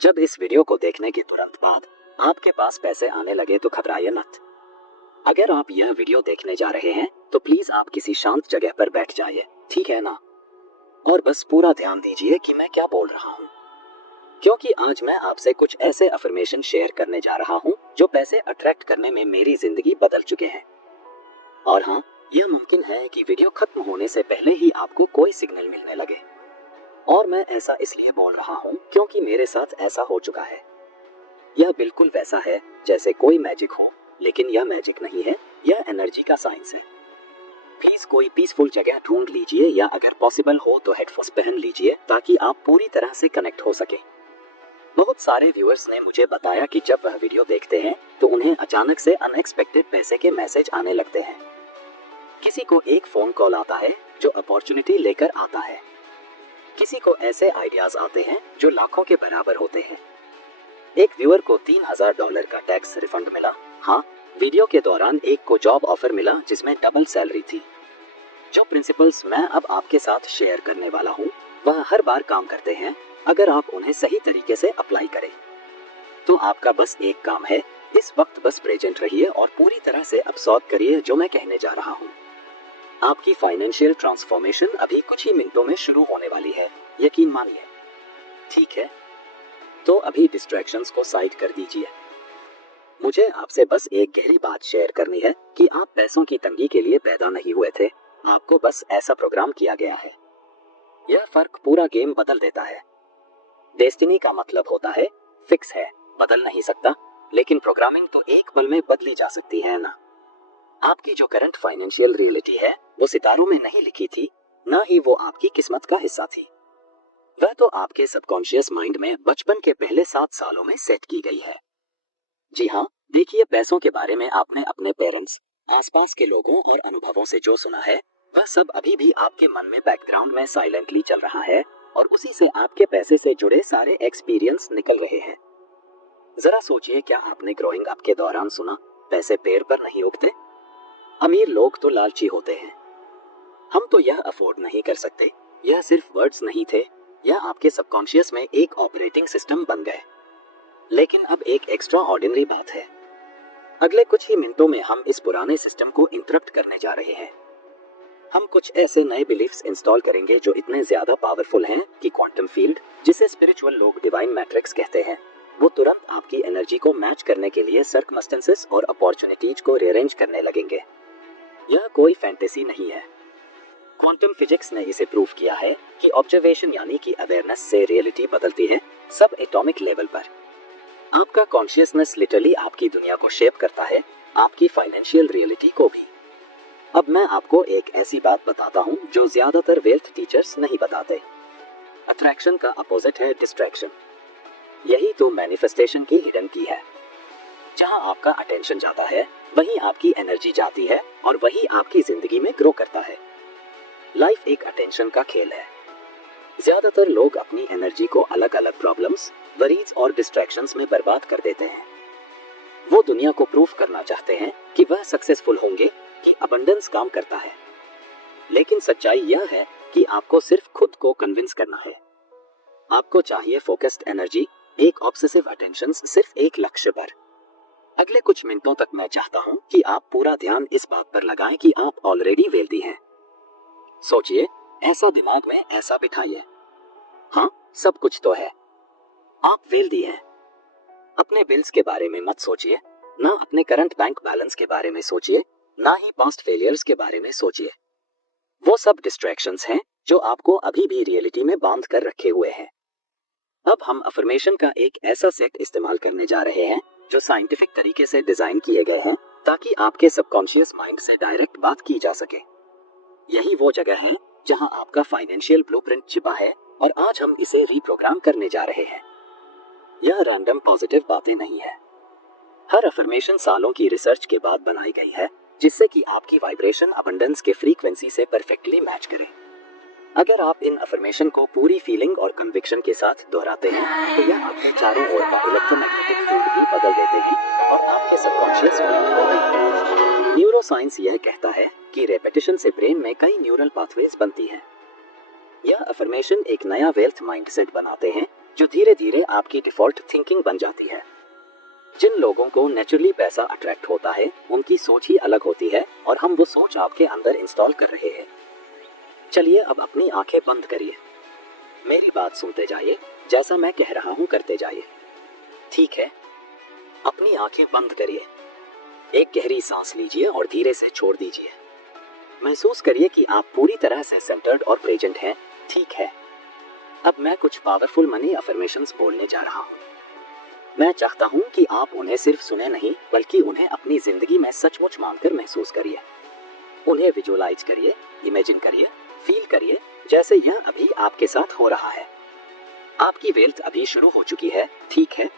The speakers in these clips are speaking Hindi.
जब इस वीडियो को देखने के तुरंत बाद आपके पास पैसे आने लगे तो घबराइए मत। अगर आप यह वीडियो देखने जा रहे हैं तो प्लीज आप किसी शांत जगह पर बैठ जाइए, ठीक है ना? और बस पूरा ध्यान दीजिए कि मैं क्या बोल रहा हूँ, क्योंकि आज मैं आपसे कुछ ऐसे अफर्मेशन शेयर करने जा रहा हूँ जो पैसे अट्रैक्ट करने में मेरी जिंदगी बदल चुके हैं। और हाँ, यह मुमकिन है कि वीडियो खत्म होने से पहले ही आपको कोई सिग्नल मिलने लगे। और मैं ऐसा इसलिए बोल रहा हूँ क्योंकि मेरे साथ ऐसा हो चुका है। यह बिल्कुल वैसा है जैसे कोई मैजिक हो, लेकिन यह मैजिक नहीं है, यह एनर्जी का साइंस है। प्लीज कोई पीसफुल जगह ढूंढ लीजिए या अगर पॉसिबल हो तो हेडफोन्स पहन लीजिए ताकि आप पूरी तरह से कनेक्ट हो सके। बहुत सारे व्यूअर्स ने मुझे बताया कि जब वह वीडियो देखते हैं तो उन्हें अचानक से अनएक्सपेक्टेड पैसे के मैसेज आने लगते हैं। किसी को एक फोन कॉल आता है जो अपॉर्चुनिटी लेकर आता है, किसी को ऐसे आइडियाज आते हैं जो लाखों के बराबर होते हैं। एक व्यूअर को $3000 का टैक्स रिफंड मिला। हाँ, वीडियो के दौरान एक को जॉब ऑफर मिला जिसमें डबल सैलरी थी। जो प्रिंसिपल्स मैं अब आपके साथ शेयर करने वाला हूँ वह हर बार काम करते हैं अगर आप उन्हें सही तरीके से अप्लाई करें। तो आपका बस एक काम है, इस वक्त बस प्रेजेंट रहिए और पूरी तरह से अब्सॉर्ब करिए जो मैं कहने जा रहा हूँ। आपकी फाइनेंशियल ट्रांसफॉर्मेशन अभी कुछ ही मिनटों में शुरू होने वाली है, यकीन मानिए। ठीक है, तो अभी डिस्ट्रैक्शंस को साइड कर दीजिए। मुझे आपसे बस एक गहरी बात शेयर करनी है कि आप पैसों की तंगी के लिए पैदा नहीं हुए थे, आपको बस ऐसा प्रोग्राम किया गया है। यह फर्क पूरा गेम बदल देता है। डेस्टिनी का मतलब होता है फिक्स है, बदल नहीं सकता, लेकिन प्रोग्रामिंग तो एक पल में बदली जा सकती है ना। आपकी जो करंट फाइनेंशियल रियलिटी है वो सितारों में नहीं लिखी थी, ना ही वो आपकी किस्मत का हिस्सा थी। वह तो आपके सबकॉन्शियस माइंड में बचपन के पहले 7 सालों में सेट की गई है। जी हाँ, देखिए, पैसों के बारे में आपने अपने पेरेंट्स, आसपास के लोगों और अनुभवों से जो सुना है वह सब अभी भी आपके मन में बैकग्राउंड में साइलेंटली चल रहा है और उसी से आपके पैसे से जुड़े सारे एक्सपीरियंस निकल रहे हैं। जरा सोचिए, क्या आपने ग्रोइंग अप के दौरान सुना पैसे पेड़ पर नहीं उगते? अमीर लोग तो लालची होते हैं, हम तो यह अफोर्ड नहीं कर सकते। यह सिर्फ वर्ड्स नहीं थे, यह आपके सबकॉन्शियस में एक ऑपरेटिंग सिस्टम बन गए। लेकिन अब एक एक्स्ट्रा ऑर्डिनरी बात है, अगले कुछ ही मिनटों में हम इस पुराने सिस्टम को इंटरप्ट करने जा रहे हैं। हम कुछ ऐसे नए बिलीफ्स इंस्टॉल करेंगे जो इतने ज्यादा पावरफुल हैं कि क्वांटम फील्ड, जिसे स्पिरिचुअल लोग डिवाइन मैट्रिक्स कहते हैं, वो तुरंत आपकी एनर्जी को मैच करने के लिए सर्कमस्टेंसेस और अपॉर्चुनिटीज को रीअरेंज करने लगेंगे। यह कोई फैंटेसी नहीं है, क्वांटम फिजिक्स ने इसे प्रूव किया है कि ऑब्जर्वेशन यानी कि अवेयरनेस से रियलिटी बदलती है, सब एटॉमिक लेवल पर। आपका कॉन्शियसनेस लिटरली आपकी दुनिया को शेप करता है, आपकी फाइनेंशियल रियलिटी को भी। अब मैं आपको एक ऐसी बात बताता हूँ जो ज्यादातर वेल्थ टीचर्स नहीं बताते। अट्रैक्शन का अपोजिट है डिस्ट्रैक्शन। यही तो मैनिफेस्टेशन की हिडन की है। जहाँ आपका अटेंशन जाता है वहीं आपकी एनर्जी जाती है और वही आपकी जिंदगी में ग्रो करता है। लाइफ एक अटेंशन का खेल है। ज्यादातर लोग अपनी एनर्जी को अलग अलग प्रॉब्लम्स, वरीज और डिस्ट्रैक्शंस में बर्बाद कर देते हैं। वो दुनिया को प्रूफ करना चाहते हैं कि वह सक्सेसफुल होंगे, कि अबंडेंस काम करता है। लेकिन सच्चाई यह है कि आपको सिर्फ खुद को कन्विंस करना है। आपको चाहिए फोकस्ड एनर्जी, एक ऑब्सेसिव अटेंशन सिर्फ एक लक्ष्य पर। अगले कुछ मिनटों तक मैं चाहता हूँ कि आप पूरा ध्यान इस बात पर लगाएं कि आप ऑलरेडी वेल्दी हैं। सोचिए, ऐसा दिमाग में ऐसा बिठाइए, हाँ, सब कुछ तो है, आप वेल्दी हैं। अपने बिल्स के बारे में मत सोचिए, ना अपने करंट बैंक बैलेंस के बारे में सोचिए, ना ही पास्ट फेलियर्स के बारे में सोचिए। वो सब डिस्ट्रैक्शंस हैं जो आपको अभी भी रियलिटी में बांध कर रखे हुए हैं। अब हम अफर्मेशन का एक ऐसा सेट इस्तेमाल करने जा रहे हैं जो साइंटिफिक तरीके से डिजाइन किए गए हैं ताकि आपके सबकॉन्शियस माइंड से डायरेक्ट बात की जा सके। यही वो जगह है जहां आपका फाइनेंशियल ब्लूप्रिंट छिपा है और आज हम इसे रीप्रोग्राम करने जा रहे हैं। यह रैंडम पॉजिटिव बातें नहीं है। हर अफर्मेशन सालों की रिसर्च के बाद बनाई गई है जिससे कि आपकी वाइब्रेशन अबंडेंस के फ्रीक्वेंसी से परफेक्टली मैच करे। अगर आप इन अफर्मेशन को पूरी फीलिंग और कन्विक्शन के साथ दोहराते हैं तो यह आपके चारों ओर का इलेक्ट्रोमैग्नेटिक फील्ड भी बदल देगी और आपके सबकॉन्शियस माइंड को भी। न्यूरोसाइंस यह कहता है कि रेपिटेशन से ब्रेन में कई न्यूरल पाथवेज बनती हैं। यह अफर्मेशन एक नया वेल्थ माइंडसेट बनाते हैं जो धीरे धीरे आपकी डिफॉल्ट थिंकिंग बन जाती है। जिन लोगों को नेचुरली पैसा अट्रैक्ट होता है उनकी सोच ही अलग होती है और हम वो सोच आपके अंदर इंस्टॉल कर रहे हैं। चलिए अब अपनी आंखें बंद करिए, मेरी बात सुनते जाइए, जैसा मैं कह रहा हूं करते जाइए। ठीक है, अपनी आंखें बंद करिए, एक गहरी सांस लीजिए और धीरे से छोड़ दीजिए। महसूस करिए कि आप पूरी तरह से सेंटर्ड और प्रेजेंट हैं। ठीक है, अब मैं कुछ पावरफुल मनी अफर्मेशंस बोलने जा रहा हूँ। मैं चाहता हूँ कि आप उन्हें सिर्फ सुने नहीं बल्कि उन्हें अपनी जिंदगी में सचमुच मानकर महसूस करिए। उन्हें विजुअलाइज करिए, इमेजिन करिए, फील करिए जैसे यह अभी आपके साथ हो रहा है। आपकी वेल्थ अभी शुरू हो चुकी है। ठीक है,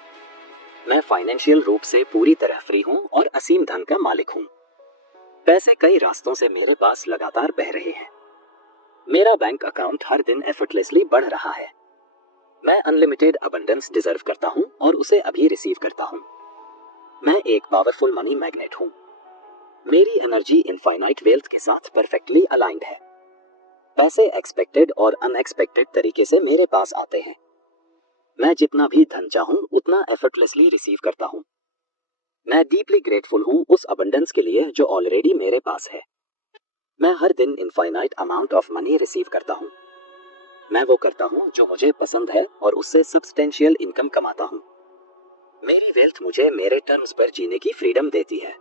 मैं फाइनेंशियल रूप से पूरी तरह फ्री हूँ और असीम धन का मालिक हूँ। पैसे कई रास्तों से मेरे पास लगातार बह रहे हैं। मेरा बैंक अकाउंट हर दिन एफर्टलेसली बढ़ रहा है। मैं अनलिमिटेड अबंडेंस डिजर्व करता हूँ और उसे अभी रिसीव करता हूँ। मैं एक पावरफुल मनी मैग्नेट हूँ। मेरी एनर्जी इनफाइनाइट वेल्थ के साथ परफेक्टली अलाइंड है। पैसे एक्सपेक्टेड और अनएक्सपेक्टेड तरीके से मेरे पास आते हैं। मैं जितना भी धन चाहूँ उतना एफर्टलेसली रिसीव करता हूँ। मैं डीपली ग्रेटफुल हूँ उस अबंडेंस के लिए जो ऑलरेडी मेरे पास है। मैं हर दिन infinite amount of money receive करता हूँ। मैं वो करता हूँ जो मुझे पसंद है और उससे सब्सटेंशियल इनकम कमाता हूँ। मेरी वेल्थ मुझे मेरे टर्म्स पर जीने की फ्रीडम देती है।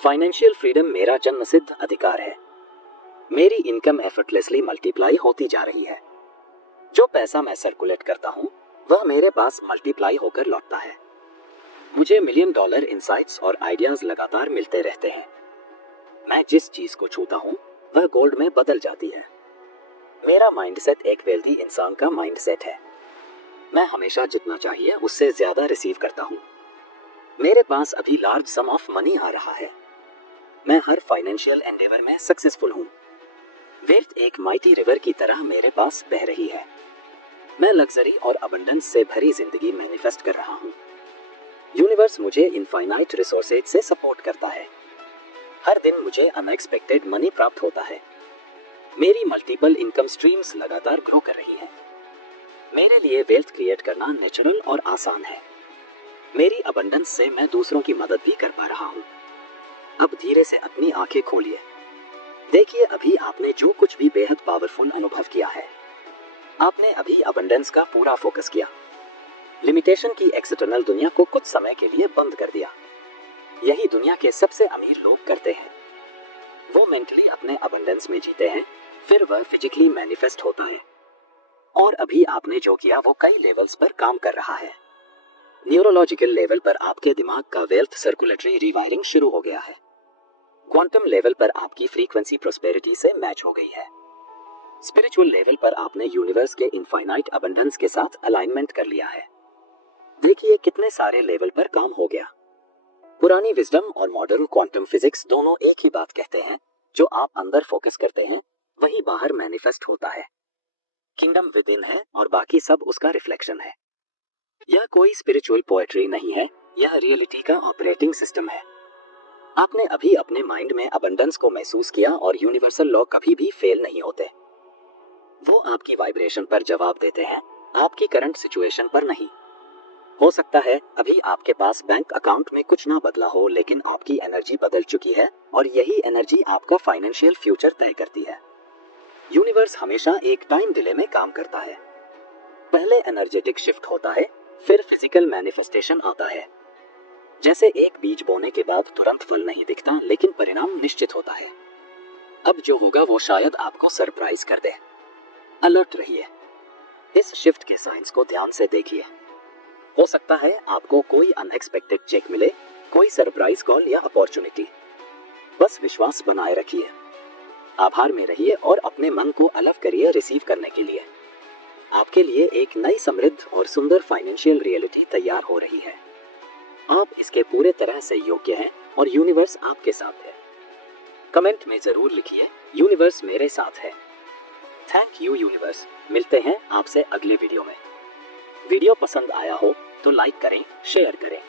फाइनेंशियल फ्रीडम मेरा जन्मसिद्ध अधिकार है। मेरी इनकम एफर्टलेसली मल्टीप्लाई होती जा रही है। जो पैसा मैं सर्कुलेट करता हूँ वह मेरे पास मल्टीप्लाई होकर लौटता है। मुझे $1 मिलियन इंसाइट्स और आइडियाज लगातार मिलते रहते हैं। मैं जिस चीज को छूता हूँ वह गोल्ड में बदल जाती है। मेरा माइंडसेट एक वेल्दी इंसान का माइंडसेट है। मैं हमेशा जितना चाहिए उससे ज्यादा रिसीव करता हूँ। मेरे पास अभी लार्ज सम ऑफ मनी आ रहा है। मैं हर फाइनेंशियल एंडेवर में सक्सेसफुल हूँ। वेल्थ एक माइटी रिवर की तरह मेरे पास बह रही है। मैं लग्जरी और अबंडेंस से भरी जिंदगी मैनिफेस्ट कर रहा हूँ। यूनिवर्स मुझे इनफाइनाइट रिसोर्सेज से सपोर्ट करता है। हर दिन मुझे अनएक्सपेक्टेड मनी प्राप्त होता है। मेरी मल्टीपल इनकम स्ट्रीम्स लगातार ग्रो कर रही हैं। मेरे लिए वेल्थ क्रिएट करना नेचुरल और आसान है। मेरी अबंडेंस से मैं दूसरों की मदद भी कर पा रहा हूँ। अब धीरे से अपनी आंखें खोलिए। देखिए अभी आपने जो कुछ भी बेहद पावरफुल अनुभव किया है। आपने अभी अबंडेंस का पूरा फोकस किया। लिमिटेशन की एक्सटर्नल दुनिया को कुछ समय के लिए बंद कर दिया। यही दुनिया के सबसे अमीर लोग करते हैं। वो मेंटली अपने अबंडेंस में जीते हैं, फिर वह फिजिकली मैनिफेस्ट होता है। और अभी आपने जो किया वो कई लेवल्स पर काम कर रहा है। न्यूरोलॉजिकल लेवल पर आपके दिमाग का वेल्थ सर्कुलेटरी रिवायरिंग शुरू हो गया है। क्वांटम लेवल पर आपकी फ्रीक्वेंसी प्रोस्पेरिटी से मैच हो गई है। स्पिरिचुअल लेवल पर आपने यूनिवर्स के इनफाइनाइट अबंडेंस के साथ अलाइनमेंट कर लिया है। देखिए कितने सारे लेवल पर काम हो गया। पुरानी विजडम और मॉडर्न क्वांटम फिजिक्स दोनों एक ही बात कहते हैं, जो आप अंदर फोकस करते हैं वही बाहर मैनिफेस्ट होता है। किंगडम विद इन है और बाकी सब उसका रिफ्लेक्शन है। यह कोई स्पिरिचुअल पोएट्री नहीं है, यह रियलिटी का ऑपरेटिंग सिस्टम है। आपने अभी अपने माइंड में अबंडेंस को महसूस किया और यूनिवर्सल लॉ कभी भी फेल नहीं होते। वो आपकी वाइब्रेशन पर जवाब देते हैं, आपकी करंट सिचुएशन पर नहीं। हो सकता है अभी आपके पास बैंक अकाउंट में कुछ ना बदला हो, लेकिन आपकी एनर्जी बदल चुकी है और यही एनर्जी आपका फाइनेंशियल फ्यूचर तय करती है। यूनिवर्स हमेशा एक टाइम डिले में काम करता है। पहले एनर्जेटिक शिफ्ट होता है, फिर फिजिकल मैनिफेस्टेशन आता है। जैसे एक बीज बोने के बाद तुरंत फल नहीं दिखता, लेकिन परिणाम निश्चित होता है। अब जो होगा वो शायद आपको सरप्राइज कर दे। अलर्ट रहिए। इस शिफ्ट के साइंस को ध्यान से देखिए। हो सकता है आपको कोई अनएक्सपेक्टेड चेक मिले, कोई सरप्राइज कॉल या अपॉर्चुनिटी। बस विश्वास बनाए रखिए, आभार में रहिए और अपने मन को अलग करिए रिसीव करने के लिए। आपके लिए एक नई समृद्ध और सुंदर फाइनेंशियल रियलिटी तैयार हो रही है। आप इसके पूरे तरह से योग्य हैं और यूनिवर्स आपके साथ है। कमेंट में जरूर लिखिए, यूनिवर्स मेरे साथ है। Thank you universe. मिलते हैं आपसे अगले वीडियो में। वीडियो पसंद आया हो तो लाइक करें, शेयर करें।